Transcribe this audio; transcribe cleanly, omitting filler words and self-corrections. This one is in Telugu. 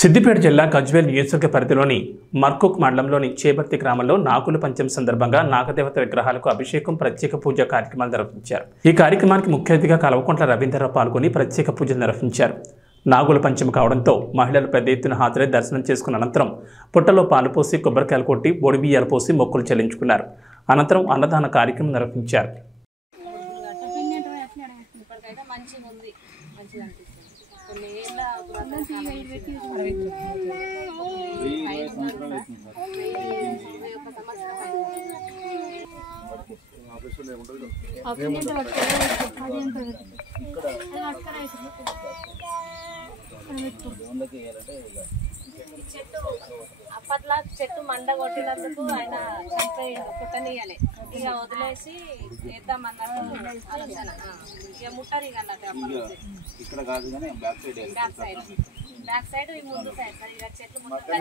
సిద్దిపేట జిల్లా గజ్వేల్ నియోజకవర్గ పరిధిలోని మర్కుక్ మండలంలోని చేబర్తి గ్రామంలో నాగుల పంచమి సందర్భంగా నాగదేవత విగ్రహాలకు అభిషేకం ప్రత్యేక పూజ కార్యక్రమాలు నిర్వహించారు. ఈ కార్యక్రమానికి ముఖ్య అతిథిగా కల్వకుంట్ల రవీంద్రరావు పాల్గొని ప్రత్యేక పూజలు నిర్వహించారు. నాగుల పంచమి కావడంతో మహిళలు పెద్ద ఎత్తున హాజరై దర్శనం చేసుకున్న అనంతరం పుట్టలో పాలు పోసి కొబ్బరికాయలు కొట్టి బొడి బియ్యాలు పోసి మొక్కులు చెల్లించుకున్నారు. అనంతరం అన్నదాన కార్యక్రమం నిర్వహించారు. అప్పట్లో చెట్టు మండ కొట్టినందుకు ఆయన చనిపోయిండు, పుట్టనియాలి ఇక వదిలేసి వేద్దామన్నట్టు ఆలోచన. ఇక ముట్టరు ఇక అన్నట్టు ఇక్కడ కాదు కానీ బ్యాక్ సైడ్ ఈ ముందు సైడ్ ఇక చెట్లు మొత్తం